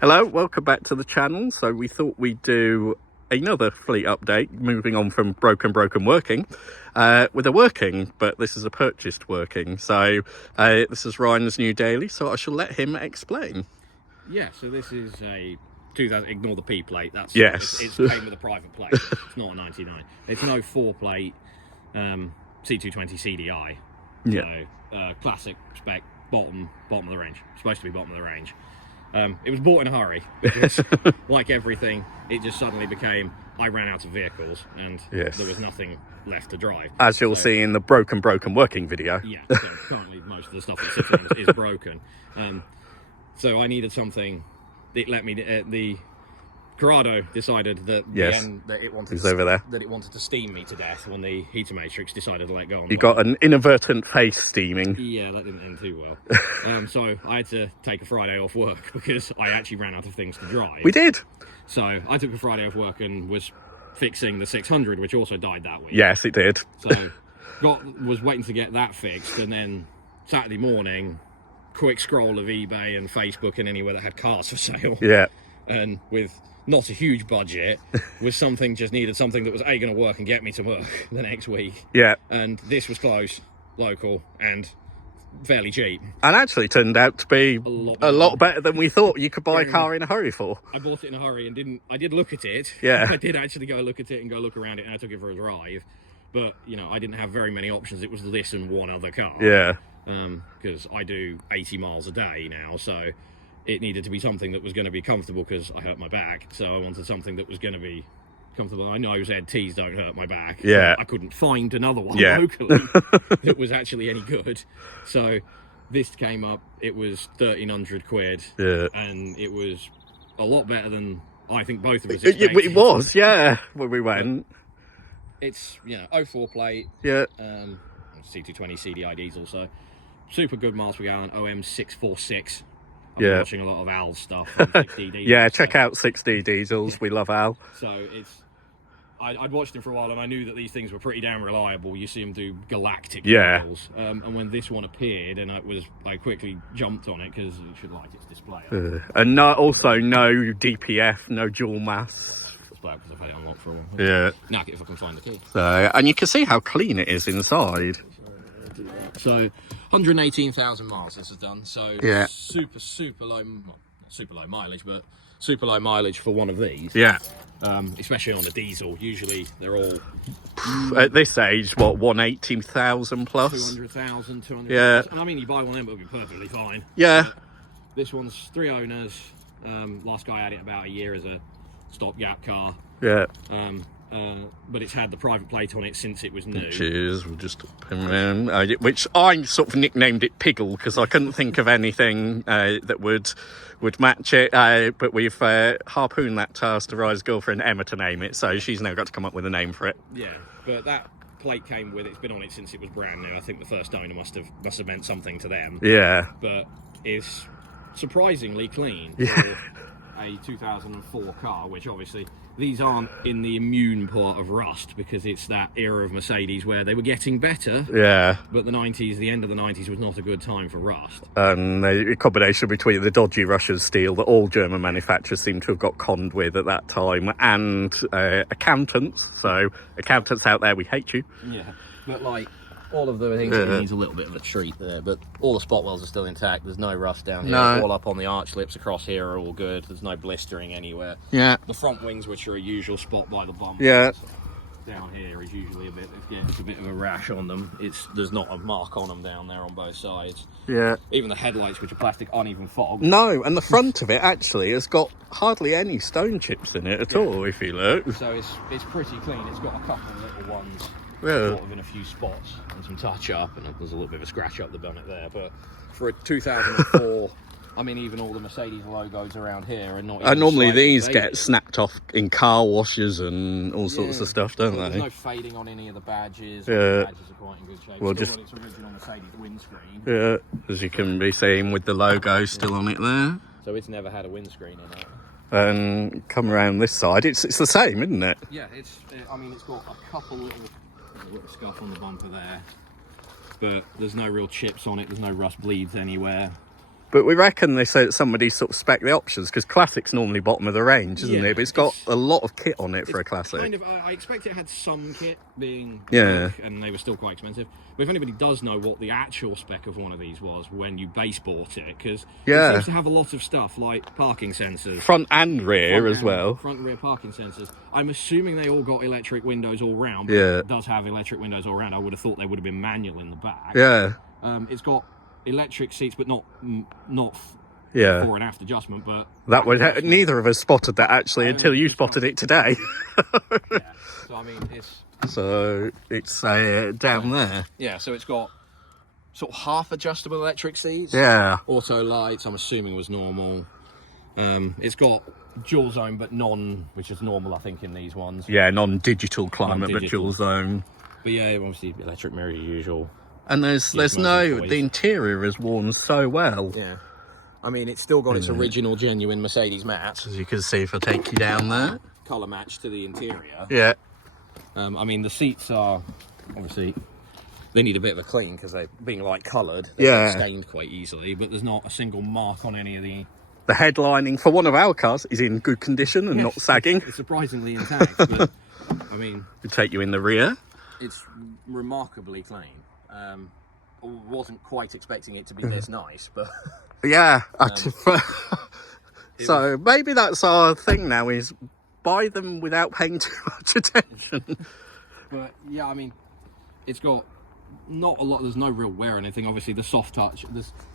Hello, welcome back to the channel. So we thought we'd do another fleet update, moving on from broken working with a working, but this is a purchased working. So this is Ryan's new daily, so I shall let him explain. Yeah, so this is a 2000, ignore the P plate, that's yes, it came with a private plate. It's not a 99. It's no 4-plate C220 CDI. yeah, So classic spec, bottom of the range. Supposed to be bottom of the range. It was bought in a hurry because, like everything, it just suddenly became, I ran out of vehicles and yes, there was nothing left to drive. As you'll see in the broken working video. Yeah, so currently most of the stuff that sits in is broken. So I needed something that let me. The Corrado decided that that it wanted that it wanted to steam me to death when the heater matrix decided to let go. You got an inadvertent face steaming. Yeah, that didn't end too well. So I had to take a Friday off work because I actually ran out of things to drive. We did. So I took a Friday off work and was fixing the 600, which also died that week. Yes, it did. So was waiting to get that fixed, and then Saturday morning, quick scroll of eBay and Facebook and anywhere that had cars for sale. Yeah. And with not a huge budget, was just needed something that was going to work and get me to work the next week. Yeah. And this was close, local, and fairly cheap. And actually turned out to be a lot better than we thought you could buy a car in a hurry for. I bought it in a hurry and I did look at it. Yeah. I did actually go look at it and go look around it, and I took it for a drive. But, you know, I didn't have very many options. It was this and one other car. Yeah. Because I do 80 miles a day now, so it needed to be something that was going to be comfortable because I hurt my back. So I wanted something that was going to be comfortable. I know ZTs don't hurt my back. Yeah. I couldn't find another one locally that was actually any good. So this came up. It was 1,300 quid. Yeah. And it was a lot better than I think both of us expected. It was, yeah, when we went. It's, 04 plate. Yeah. C220 CDI diesel, so super good miles per gallon. OM 646. I'm watching a lot of Al's stuff. 6D yeah, check out 6D diesels. We love Al. So I'd watched him for a while, and I knew that these things were pretty damn reliable. You see them do galactic miles. And when this one appeared, and I quickly jumped on it because it should light its display up. And also no DPF, no dual mass. Because I've had it unlocked for a while. Yeah. Knack it if I can find the key. So, and you can see how clean it is inside. So 118,000 miles this has done. So yeah, super low, well, not super low mileage, but super low mileage for one of these. Yeah. Especially on a diesel. Usually they're all at this age, what, 180,000 plus? 200,000, 200,000. Yeah. And I mean, you buy one of them, it'll be perfectly fine. Yeah. This one's 3 owners. Last guy had it about a year as a stopgap car. Yeah. But it's had the private plate on it since it was new. Cheers, we'll just pin around. Which I sort of nicknamed it Piggle because I couldn't think of anything that would match it. But we've harpooned that task to Ryan's girlfriend Emma to name it, so she's now got to come up with a name for it. Yeah, but that plate came with it. It's been on it since it was brand new. I think the first owner must have meant something to them. Yeah. But it's surprisingly clean. Yeah. A 2004 car, which obviously these aren't in the immune part of rust because it's that era of Mercedes where they were getting better. Yeah. But the 90s, the end of the 90s was not a good time for rust. And a combination between the dodgy Russian steel that all German manufacturers seem to have got conned with at that time and accountants. So accountants out there, we hate you. Yeah, but like all of the things, it needs a little bit of a treat there, but all the spot wells are still intact. There's no rust down here. No. All up on the arch lips across here are all good. There's no blistering anywhere. Yeah. The front wings, which are a usual spot by the bump. Yeah. Down here is usually a bit of a rash on them. There's not a mark on them down there on both sides. Yeah. Even the headlights, which are plastic, aren't even fogged. No, and the front of it actually has got hardly any stone chips in it at all, if you look. So it's pretty clean. It's got a couple of little ones. Yeah. Sort of in a few spots and some touch up, and there's a little bit of a scratch up the bonnet there. But for a 2004, I mean, even all the Mercedes logos around here are not. And normally these get snapped off in car washes and all sorts of stuff, don't they? There's no fading on any of the badges. Yeah. The badges are quite in good shape. Well, Still on its original Mercedes windscreen. Yeah, as you can be seeing with the logo still on it there. So it's never had a windscreen in it. And come around this side, it's the same, isn't it? Yeah, I mean, it's got a couple little scuff on the bumper there, but there's no real chips on it. There's no rust bleeds anywhere. But we reckon they said somebody sort of spec the options, because Classic's normally bottom of the range, isn't it? But it's got a lot of kit on it for a Classic. Kind of, I expect it had some kit being and they were still quite expensive. But if anybody does know what the actual spec of one of these was when you base bought it, because it seems to have a lot of stuff like parking sensors. Front and rear as well. Front and rear parking sensors. I'm assuming they all got electric windows all round, but it does have electric windows all round. I would have thought they would have been manual in the back. Yeah. It's got electric seats, but not before and after adjustment. But that would neither of us spotted that actually until you spotted it today. So I mean, it's down there. Yeah, so it's got sort of half adjustable electric seats. Yeah. Auto lights, I'm assuming was normal. It's got dual zone, but which is normal, I think, in these ones. Yeah, non-digital climate, but dual zone. But yeah, obviously electric mirror as usual. And the interior is worn so well. Yeah. I mean, it's still got its original genuine Mercedes mats. As you can see if I take you down there. Colour match to the interior. Yeah. I mean, the seats are, obviously, they need a bit of a clean because they're being light coloured. They're stained quite easily, but there's not a single mark on any of the... The headlining for one of our cars is in good condition and not sagging. It's surprisingly intact, but, I mean... We take you in the rear. It's remarkably clean. Wasn't quite expecting it to be this nice, but yeah. So maybe that's our thing now, is buy them without paying too much attention. But yeah, I mean, it's got not a lot. There's no real wear or anything. Obviously, the soft touch.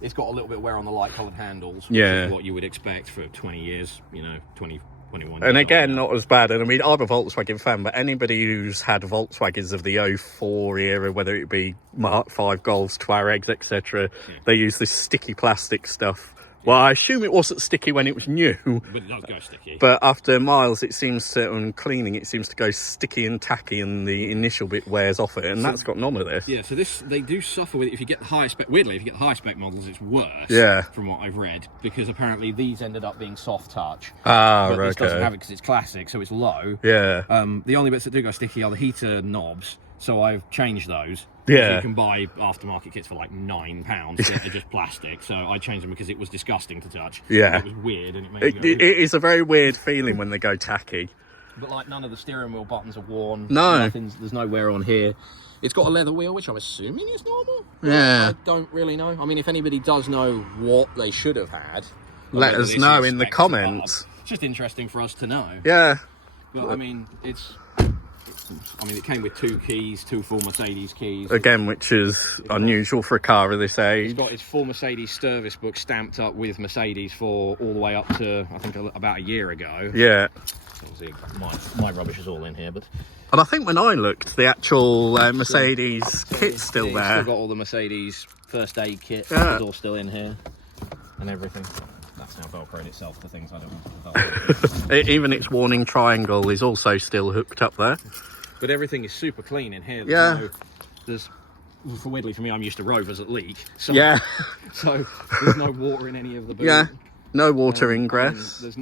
It's got a little bit of wear on the light coloured handles. Which is what you would expect for 20 years. 21 and again, not as bad. And I mean, I'm a Volkswagen fan, but anybody who's had Volkswagens of the 04 era, whether it be Mark 5 Golfs, Touaregs, etc., they use this sticky plastic stuff. Well, I assume it wasn't sticky when it was new. But it does go sticky. But after miles, it seems to, on cleaning, it seems to go sticky and tacky, and the initial bit wears off it, and that's got none of this. Yeah, so they do suffer with it. If you get the higher spec, weirdly, if you get the high spec models, it's worse. Yeah. From what I've read, because apparently these ended up being soft touch. But this doesn't have it because it's classic, so it's low. Yeah. The only bits that do go sticky are the heater knobs. So I've changed those. Yeah. You can buy aftermarket kits for like £9. They're just plastic. So I changed them because it was disgusting to touch. Yeah. It was weird, and it made it is a very weird feeling when they go tacky. But like, none of the steering wheel buttons are worn. No. There's no wear on here. It's got a leather wheel, which I'm assuming is normal. Yeah. I don't really know. I mean, if anybody does know what they should have had, let us know in the comments. It's just interesting for us to know. Yeah. But I mean, it came with 2 keys, 2 full Mercedes keys. Again, which is unusual for a car of this age. It's got its full Mercedes service book stamped up with Mercedes for all the way up to, I think, about a year ago. Yeah. Obviously, my rubbish is all in here, but... And I think when I looked, the actual Mercedes kit's still there. Still got all the Mercedes first aid kit. Yeah. It's all still in here. And everything. That's now Velcroed itself, the things I don't want to Velcro. Even its warning triangle is also still hooked up there. But everything is super clean in here. Weirdly for me, I'm used to Rovers that leak. So, yeah. So there's no water in any of the boot. Yeah. No water ingress. There's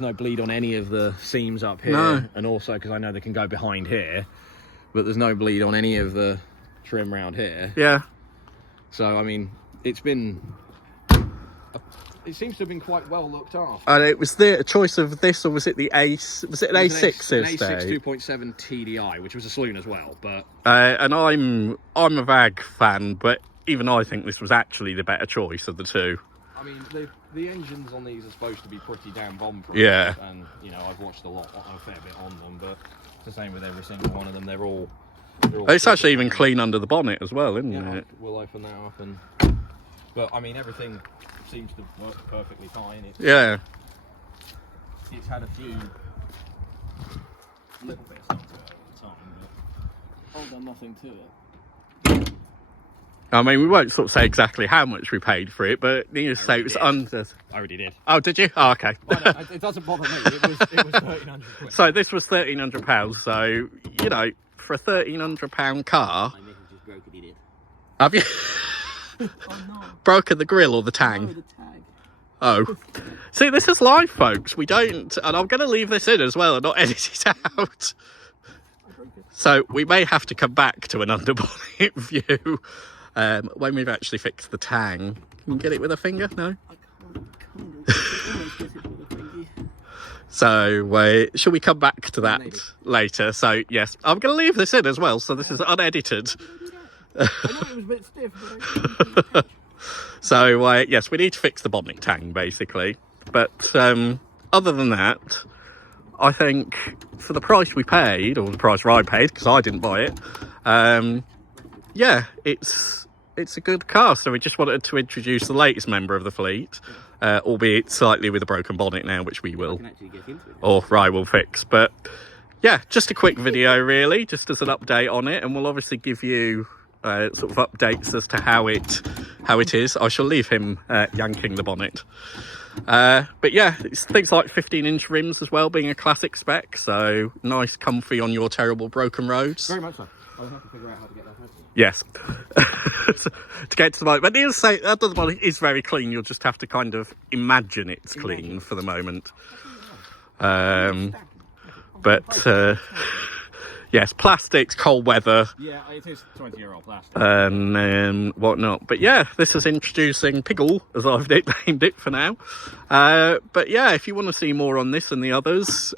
no bleed on any of the seams up here. No. And also, because I know they can go behind here, but there's no bleed on any of the trim round here. Yeah. So I mean, it seems to have been quite well looked after. And it was the choice of this, or was it the Ace? Was it an A6? An A6 2.7 TDI, which was a saloon as well. But and I'm a VAG fan, but even I think this was actually the better choice of the two. I mean, the engines on these are supposed to be pretty damn bomb-proof. Yeah. And I've watched a fair bit on them, but it's the same with every single one of them. They're all it's actually even clean under the bonnet as well, isn't it? We'll open that up but I mean, everything seems to work perfectly fine. It's had a few little bits done to it over time, but I've done nothing to it. I mean, we won't sort of say exactly how much we paid for it, but needless to say, it was under... I already did. Oh, did you? Oh, okay. It doesn't bother me. It was £1,300. So this was £1,300. So, for a £1,300 car... I think just broke it, idiot. Have you? Oh, no. Broken the grill or the tang? No, the tag. Oh. See, this is live, folks. We don't... And I'm going to leave this in as well and not edit it out. So we may have to come back to an underbonnet view. when we've actually fixed the tang. Can you get it with a finger? No? I almost get it with a finger. So, shall we come back to that later? So, yes, I'm going to leave this in as well, so this is unedited. I know it was a bit stiff, but I So, yes, we need to fix the bonnet tang, basically. But other than that, I think for the price we paid, or the price I paid, because I didn't buy it, yeah, it's a good car. So we just wanted to introduce the latest member of the fleet, albeit slightly with a broken bonnet now, which we will, or Rye will fix. But yeah, just a quick video really, just as an update on it, and we'll obviously give you sort of updates as to how it is. I shall leave him yanking the bonnet. But yeah, it's things like 15-inch rims as well, being a classic spec, so nice, comfy on your terrible broken roads. Very much so. I'll have to figure out how to get that out. Yes. To get to the bonnet. But needless to say, the bonnet is very clean. You'll just have to kind of imagine it's clean for the moment. But yes, plastics, cold weather. Yeah, it is 20-year-old plastic. And whatnot. But yeah, this is introducing Piggle, as I've nicknamed it for now. But yeah, if you want to see more on this and the others,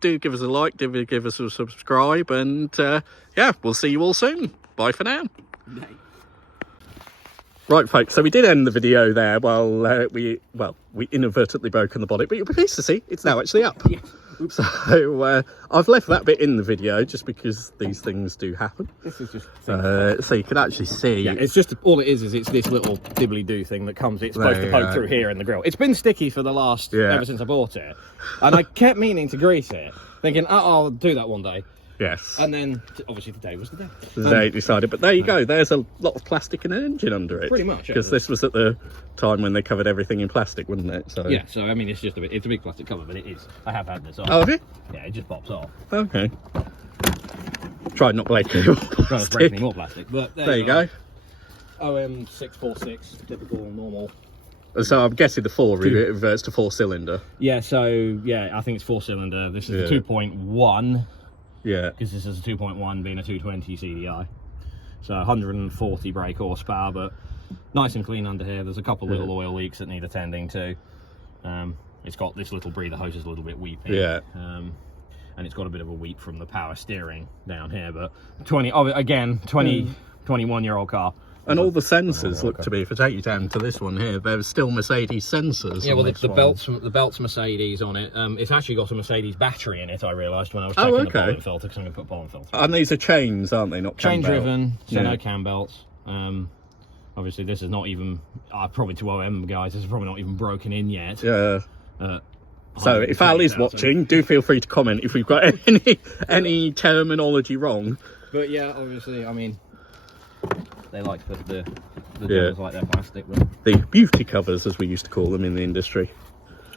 do give us a like, give us a subscribe, and yeah, we'll see you all soon. Bye for now. Right, folks, so we did end the video there while we inadvertently broken the bonnet, but you'll be pleased to see it's now actually up. Yeah. So I've left that bit in the video just because these things do happen. This is just so you can actually see. Yeah, it's just all it is it's this little dibbly-doo thing that comes. It's supposed to poke through here in the grill. It's been sticky for the last ever since I bought it, and I kept meaning to grease it, thinking, oh, I'll do that one day. Yes. And then, obviously, today was the day. They decided, but there you go. There's a lot of plastic and an engine under it. Pretty much. Because this was at the time when they covered everything in plastic, wasn't it? So yeah. So I mean, it's just it's a big plastic cover, but it is. I have had this off. Oh, have you? Yeah, it just pops off. Okay. Tried not to break any more plastic. Trying to break any more plastic, but there you go. OM 646, typical normal. So I'm guessing the 4 reverts to 4-cylinder. Yeah. So yeah, I think it's 4-cylinder. This is the 2.1. Yeah. Because this is a 2.1 being a 220 CDI. So 140 brake horsepower, but nice and clean under here. There's a couple little oil leaks that need attending to. It's got this little breather hose is a little bit weeping. Yeah. And it's got a bit of a weep from the power steering down here, but 21-year-old car. And all the sensors look to be, if I take you down to this one here, there's still Mercedes sensors. Yeah, well, the belt's Mercedes on it. It's actually got a Mercedes battery in it, I realised when I was checking the pollen filter, because I'm going to put pollen filter. And these are chains, aren't they? Not chain driven, so no cam belts. Obviously, this is not even, probably to OM guys, this is probably not even broken in yet. Yeah. So if Al is watching, do feel free to comment if we've got any terminology wrong. But yeah, obviously, I mean, they like to put the doors like they're plastic. But the beauty covers, as we used to call them in the industry.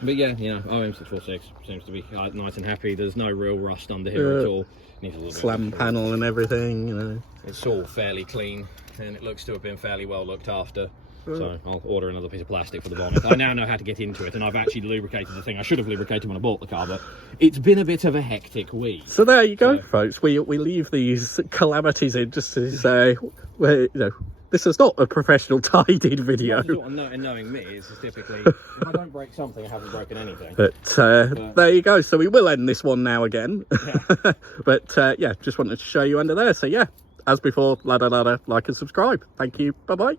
But yeah, you know, OM646 seems to be nice and happy. There's no real rust under here at all. Needs a little slam panel and everything, you know. It's all fairly clean, and it looks to have been fairly well looked after. So I'll order another piece of plastic for the bonnet. I now know how to get into it, and I've actually lubricated the thing. I should have lubricated when I bought the car, but it's been a bit of a hectic week. So there you go, folks. We leave these calamities in just to say, well, you know, this is not a professional tidied video. Knowing me, it's typically, if I don't break something, I haven't broken anything. But there you go. So we will end this one now again. Yeah. But yeah, just wanted to show you under there. So yeah, as before, ladder, like and subscribe. Thank you. Bye-bye.